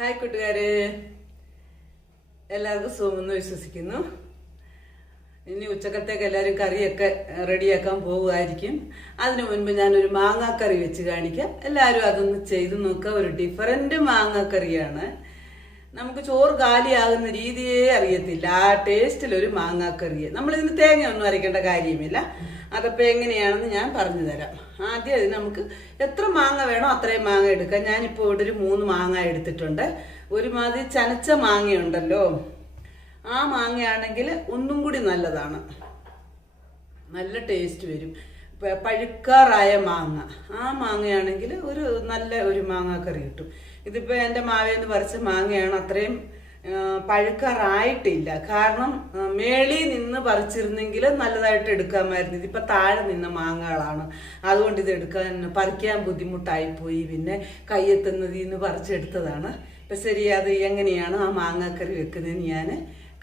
Hi കൂട്ടുകാരെ. എല്ലാവർക്കും സുഖമെന്ന് വിശ്വസിക്കുന്നു. ഇനി ഉച്ചക്കത്തേക്ക് എല്ലാവരും കറിയൊക്കെ റെഡിയാക്കാൻ പോകുമായിരിക്കും അതിനു മുൻപ് ഞാനൊരു മാങ്ങാക്കറി വെച്ച് കാണിക്കാം. എല്ലാവരും അതൊന്ന് ചെയ്ത് നോക്കുക. ഒരു ഡിഫറന്റ് മാങ്ങാക്കറിയാണ്. നമുക്ക് ചോറ് കാലിയാകുന്ന രീതിയേ അറിയത്തില്ല. ആ ടേസ്റ്റിലൊരു മാങ്ങാക്കറിയെ. മാങ്ങാക്കറി നമ്മളിതിന് തേങ്ങ ഒന്നും അരയ്ക്കേണ്ട കാര്യമില്ല. അതപ്പോൾ എങ്ങനെയാണെന്ന് ഞാൻ പറഞ്ഞു തരാം. ആദ്യം അതിന് നമുക്ക് എത്ര മാങ്ങ വേണോ അത്രയും മാങ്ങ എടുക്കാം. ഞാനിപ്പോൾ ഇവിടെ ഒരു മൂന്ന് മാങ്ങ എടുത്തിട്ടുണ്ട്. ഒരുമാതിരി ചനച്ച മാങ്ങയുണ്ടല്ലോ. ആ മാങ്ങയാണെങ്കിൽ ഒന്നും കൂടി നല്ലതാണ്. നല്ല ടേസ്റ്റ് വരും. പഴുക്കാറായ മാങ്ങ. ആ മാങ്ങയാണെങ്കിൽ ഒരു നല്ല ഒരു മാങ്ങാക്കറി കിട്ടും. ഇതിപ്പോൾ എന്റെ മാവേന്ന് പറിച്ച മാങ്ങയാണ് അത്രയും പഴുക്കാറായിട്ടില്ല. കാരണം മേളിൽ നിന്ന് പറിച്ചിരുന്നെങ്കിൽ നല്ലതായിട്ട് എടുക്കാമായിരുന്നു. ഇതിപ്പോൾ താഴെ നിന്ന മാങ്ങകളാണ്. അതുകൊണ്ട് ഇത് എടുക്കാൻ പറിക്കാൻ ബുദ്ധിമുട്ടായിപ്പോയി. പിന്നെ കയ്യെത്തുന്നതിൽ നിന്ന് പറിച്ചെടുത്തതാണ്. ഇപ്പം ശരി അത് എങ്ങനെയാണ് ആ മാങ്ങാക്കറി വെക്കുന്നതെന്ന് ഞാൻ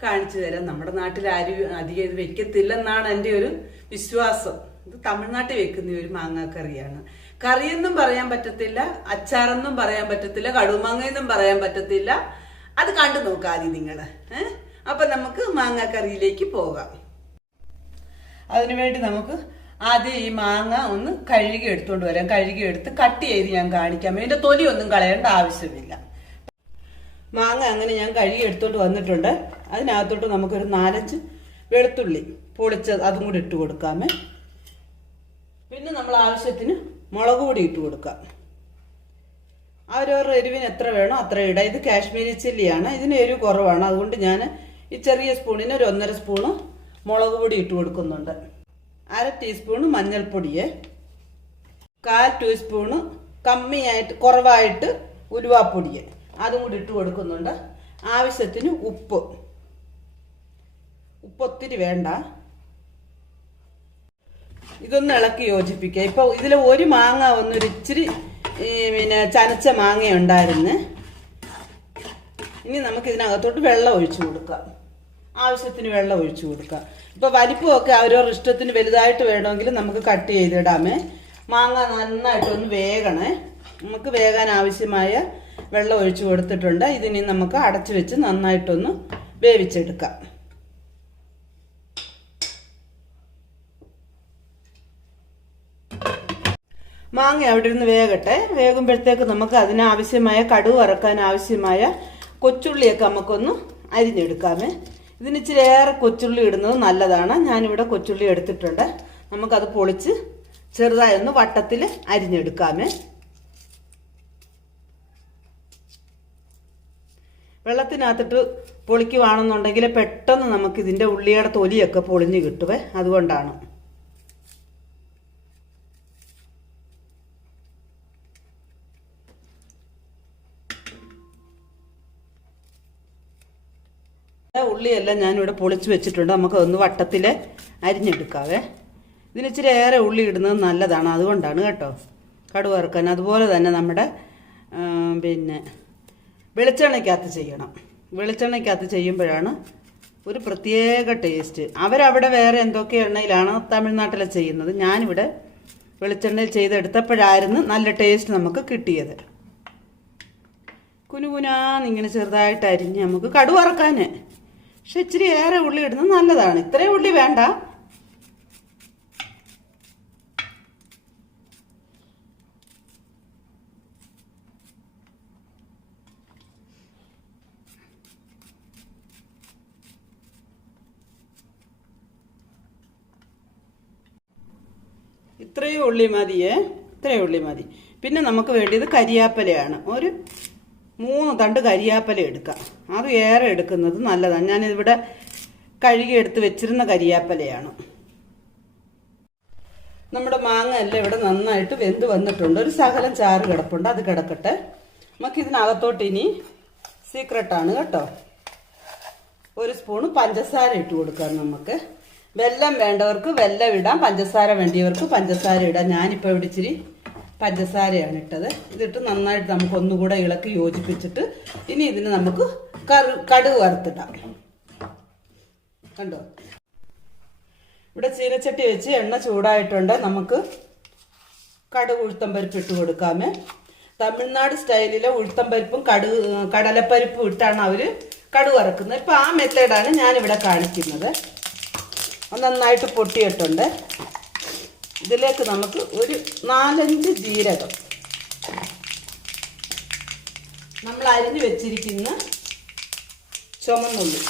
കാണിച്ചു തരാം. നമ്മുടെ നാട്ടിൽ ആരും അധികം ഇത് വെക്കത്തില്ലെന്നാണ് എന്റെ ഒരു വിശ്വാസം. ഇത് തമിഴ്നാട്ടിൽ വെക്കുന്ന ഒരു മാങ്ങാക്കറിയാണ്. കറിയെന്നും പറയാൻ പറ്റത്തില്ല അച്ചാറെന്നും പറയാൻ പറ്റത്തില്ല കടുമാങ്ങയെന്നും പറയാൻ പറ്റത്തില്ല. അത് കണ്ടു നോക്കാതി നിങ്ങൾ അപ്പൊ നമുക്ക് മാങ്ങാക്കറിയിലേക്ക് പോകാം. അതിനുവേണ്ടി നമുക്ക് ആദ്യം ഈ മാങ്ങ ഒന്ന് കഴുകി എടുത്തുകൊണ്ട് വരാം. കഴുകി എടുത്ത് കട്ട് ചെയ്ത് ഞാൻ കാണിക്കാം. ഇതിന്റെ തൊലി ഒന്നും കളയേണ്ട ആവശ്യമില്ല. മാങ്ങ അങ്ങനെ ഞാൻ കഴുകി എടുത്തോണ്ട് വന്നിട്ടുണ്ട്. അതിനകത്തോട്ട് നമുക്കൊരു നാലഞ്ച് വെളുത്തുള്ളി പൊളിച്ചത് അതും കൂടി ഇട്ട് കൊടുക്കാമേ പിന്നെ നമ്മൾ ആവശ്യത്തിന് മുളക് പൊടി ഇട്ട് കൊടുക്കാം. അവരവരുടെ എരിവിന് എത്ര വേണോ അത്ര ഇടാം. ഇത് കാശ്മീരി ചില്ലിയാണ്. ഇതിന് എരിവ് കുറവാണ്. അതുകൊണ്ട് ഞാൻ ഈ ചെറിയ സ്പൂണിന് ഒരു ഒന്നര സ്പൂണ് മുളക് പൊടി ഇട്ട് കൊടുക്കുന്നുണ്ട്. അര ടീസ്പൂണ് മഞ്ഞൾപ്പൊടിയെ. കാൽ ടീസ്പൂണ് കമ്മിയായിട്ട് കുറവായിട്ട് ഉലുവാപ്പൊടിയെ. അതും കൂടി ഇട്ട് കൊടുക്കുന്നുണ്ട്. ആവശ്യത്തിന് ഉപ്പ്. ഉപ്പ് ഒത്തിരി വേണ്ട. ഇതൊന്ന് ഇളക്കി യോജിപ്പിക്കുക. ഇപ്പൊ ഇതിൽ ഒരു മാങ്ങ ഒന്നൊരു ഇച്ചിരി ഈ, പിന്നെ ചനച്ച മാങ്ങ ഉണ്ടായിരുന്നു ഇനി നമുക്ക് ഇതിനകത്തോട്ട് വെള്ളം ഒഴിച്ചു കൊടുക്കാം. ആവശ്യത്തിന് വെള്ളം ഒഴിച്ചു കൊടുക്കാം. ഇപ്പൊ വലിപ്പമൊക്കെ അവരവരുടെ ഇഷ്ടത്തിന് വലുതായിട്ട് വേണമെങ്കിൽ നമുക്ക് കട്ട് ചെയ്തിടാമേ. മാങ്ങ നന്നായിട്ടൊന്ന് വേകണേ. നമുക്ക് വേകാൻ ആവശ്യമായ വെള്ളം ഒഴിച്ചു കൊടുത്തിട്ടുണ്ട്. ഇതിനി നമുക്ക് അടച്ചു വെച്ച് നന്നായിട്ടൊന്ന് വേവിച്ചെടുക്കാം. മാങ്ങ അവിടെ ഇരുന്ന് വേകട്ടെ. വേകുമ്പോഴത്തേക്ക് നമുക്ക് അതിനാവശ്യമായ കടുവ് വറക്കാൻ ആവശ്യമായ കൊച്ചുള്ളിയൊക്കെ നമുക്കൊന്ന് അരിഞ്ഞെടുക്കാമേ. ഇതിന് ഇച്ചിരി ഏറെ കൊച്ചുള്ളി ഇടുന്നത് നല്ലതാണ്. ഞാനിവിടെ കൊച്ചുള്ളി എടുത്തിട്ടുണ്ട്. നമുക്കത് പൊളിച്ച് ചെറുതായി ഒന്ന് വട്ടത്തിൽ അരിഞ്ഞെടുക്കാമേ. വെള്ളത്തിനകത്തിട്ട് പൊളിക്കുവാണെന്നുണ്ടെങ്കിൽ പെട്ടെന്ന് നമുക്കിതിന്റെ ഉള്ളിയുടെ തൊലിയൊക്കെ പൊളിഞ്ഞ് കിട്ടുവേ. അതുകൊണ്ടാണ്. ഉള്ളിയെല്ലാം ഞാനിവിടെ പൊളിച്ച് വെച്ചിട്ടുണ്ട്. നമുക്ക് ഒന്ന് വട്ടത്തിൽ അരിഞ്ഞെടുക്കാവേ. ഇതിന് ഇച്ചിരി ഏറെ ഉള്ളി ഇടുന്നത് നല്ലതാണ്. അതുകൊണ്ടാണ് കേട്ടോ കടുവറുക്കാൻ അതുപോലെ തന്നെ നമ്മുടെ പിന്നെ വെളിച്ചെണ്ണയ്ക്കകത്ത് ചെയ്യണം. വെളിച്ചെണ്ണയ്ക്കകത്ത് ചെയ്യുമ്പോഴാണ് ഒരു പ്രത്യേക ടേസ്റ്റ്. അവരവിടെ വേറെ എന്തൊക്കെ എണ്ണയിലാണ് തമിഴ്നാട്ടിലെ ചെയ്യുന്നത്? ഞാനിവിടെ വെളിച്ചെണ്ണയിൽ ചെയ്തെടുത്തപ്പോഴായിരുന്നു നല്ല ടേസ്റ്റ് നമുക്ക് കിട്ടിയത്. കുനുകുനാന്നിങ്ങനെ ചെറുതായിട്ട് അരിഞ്ഞ് നമുക്ക് കടു വറക്കാൻ പക്ഷെ ഇച്ചിരി ഏറെ ഉള്ളി ഇടുന്നത് നല്ലതാണ്. ഇത്രയും ഉള്ളി വേണ്ട. ഇത്രയും ഉള്ളി മതിയേ. ഇത്രയും ഉള്ളി മതി. പിന്നെ നമുക്ക് വേണ്ടിയത് കരിയാപ്പലയാണ്. ഒരു മൂന്ന് തണ്ട് കരിയാപ്പല എടുക്കാം. അത് ഏറെ എടുക്കുന്നത് നല്ലതാണ്. ഞാനിവിടെ കഴുകി എടുത്ത് വെച്ചിരുന്ന കരിയാപ്പലയാണ്. നമ്മുടെ മാങ്ങ എല്ലാം ഇവിടെ നന്നായിട്ട് വെന്ത് വന്നിട്ടുണ്ട്. ഒരു സകലം ചാറ് കിടപ്പുണ്ട്. അത് കിടക്കട്ടെ. നമുക്ക് ഇതിനകത്തോട്ട് ഇനി സീക്രട്ടാണ് കേട്ടോ. ഒരു സ്പൂണ് പഞ്ചസാര ഇട്ട് കൊടുക്കാം നമുക്ക്. വെല്ലം വേണ്ടവർക്ക് വെല്ലം ഇടാം. പഞ്ചസാര വേണ്ടിയവർക്ക് പഞ്ചസാര ഇടാം. ഞാനിപ്പോൾ ഇവിടെ ഇച്ചിരി പഞ്ചസാരയാണ് ഇട്ടത് ഇതിട്ട് നന്നായിട്ട് നമുക്ക് ഒന്നുകൂടെ ഇളക്കി യോജിപ്പിച്ചിട്ട് ഇനി ഇതിന് നമുക്ക് കറു കടുക് വറുത്തിടാം. കണ്ടോ? ഇവിടെ ചീനച്ചട്ടി വെച്ച് എണ്ണ ചൂടായിട്ടുണ്ട്. നമുക്ക് കടുക് ഉഴുത്തം പരിപ്പ് ഇട്ട് കൊടുക്കാമേ. തമിഴ്നാട് സ്റ്റൈലിലെ ഉഴുത്തം പരിപ്പും കടു കടലപ്പരിപ്പും ഇട്ടാണ് അവർ കടുക് വറക്കുന്നത്. ഇപ്പം ആ മെത്തേഡാണ് ഞാനിവിടെ കാണിക്കുന്നത്. നന്നായിട്ട് പൊട്ടിയിട്ടുണ്ട്. ഇതിലേക്ക് നമുക്ക് ഒരു നാലഞ്ച് ജീരകം. നമ്മൾ അരിഞ്ഞു വെച്ചിരിക്കുന്ന ചുമന്നുള്ളി.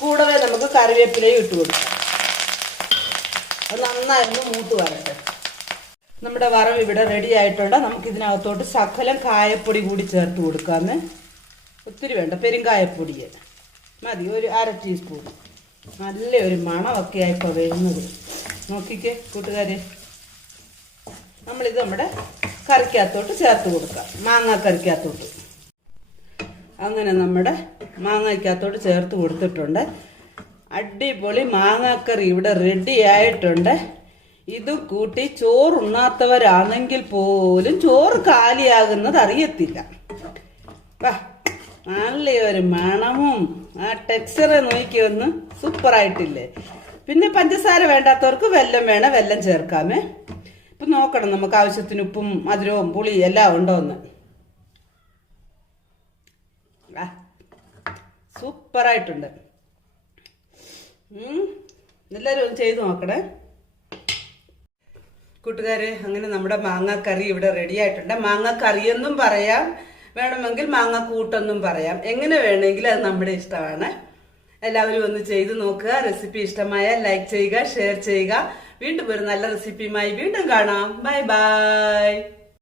കൂടവേ നമുക്ക് കറിവേപ്പിലയും ഇട്ട് കൊടുക്കാം. അത് നന്നായിരുന്നു മൂത്ത് വരട്ടെ. നമ്മുടെ വറവ് ഇവിടെ റെഡി ആയിട്ടുണ്ട്. നമുക്ക് ഇതിനകത്തോട്ട് സകലം കായപ്പൊടി കൂടി ചേർത്ത് കൊടുക്കാമെന്ന് ഒത്തിരി വേണ്ട പെരുങ്കായപ്പൊടിയെ മതി ഒരു അര ടീസ്പൂൺ നല്ല ഒരു മണമൊക്കെ ആയിപ്പോൾ വരുന്നത്. നോക്കിക്കേ കൂട്ടുകാരെ. നമ്മളിത് നമ്മുടെ കറിക്കകത്തോട്ട് ചേർത്ത് കൊടുക്കാം. മാങ്ങ കറിക്കകത്തോട്ട് അങ്ങനെ നമ്മുടെ മാങ്ങയ്ക്കകത്തോട്ട് ചേർത്ത് കൊടുത്തിട്ടുണ്ട്. അടിപൊളി മാങ്ങാക്കറി ഇവിടെ റെഡി ആയിട്ടുണ്ട്. ഇത് കൂട്ടി ചോറുണ്ണാത്തവരാണെങ്കിൽ പോലും ചോറ് കാലിയാകുന്നത് അറിയത്തില്ല. വാ നല്ലൊരു മണവും ആ ടെക്സ്ചറ് ഒന്ന് സൂപ്പറായിട്ടില്ലേ പിന്നെ പഞ്ചസാര വേണ്ടാത്തവർക്ക് വെല്ലം വേണം വെല്ലം ചേർക്കാമേ. ഇപ്പം നോക്കണം നമുക്ക് ആവശ്യത്തിന് ഉപ്പും മധുരവും പുളി എല്ലാം ഉണ്ടോ എന്ന് സൂപ്പറായിട്ടുണ്ട്. എല്ലാവരും ഒന്ന് ചെയ്ത് നോക്കണേ. കൂട്ടുകാരെ അങ്ങനെ നമ്മുടെ മാങ്ങാക്കറി ഇവിടെ റെഡി ആയിട്ടുണ്ട്. മാങ്ങാക്കറിയെന്നും പറയാം. വേണമെങ്കിൽ മാങ്ങ കൂട്ടെന്നും പറയാം. എങ്ങനെ വേണമെങ്കിൽ അത് നമ്മുടെ ഇഷ്ടമാണ്. എല്ലാവരും ഒന്ന് ചെയ്ത് നോക്കുക. റെസിപ്പി ഇഷ്ടമായ ലൈക്ക് ചെയ്യുക ഷെയർ ചെയ്യുക. വീണ്ടും ഒരു നല്ല റെസിപ്പിയുമായി വീണ്ടും കാണാം. Bye bye.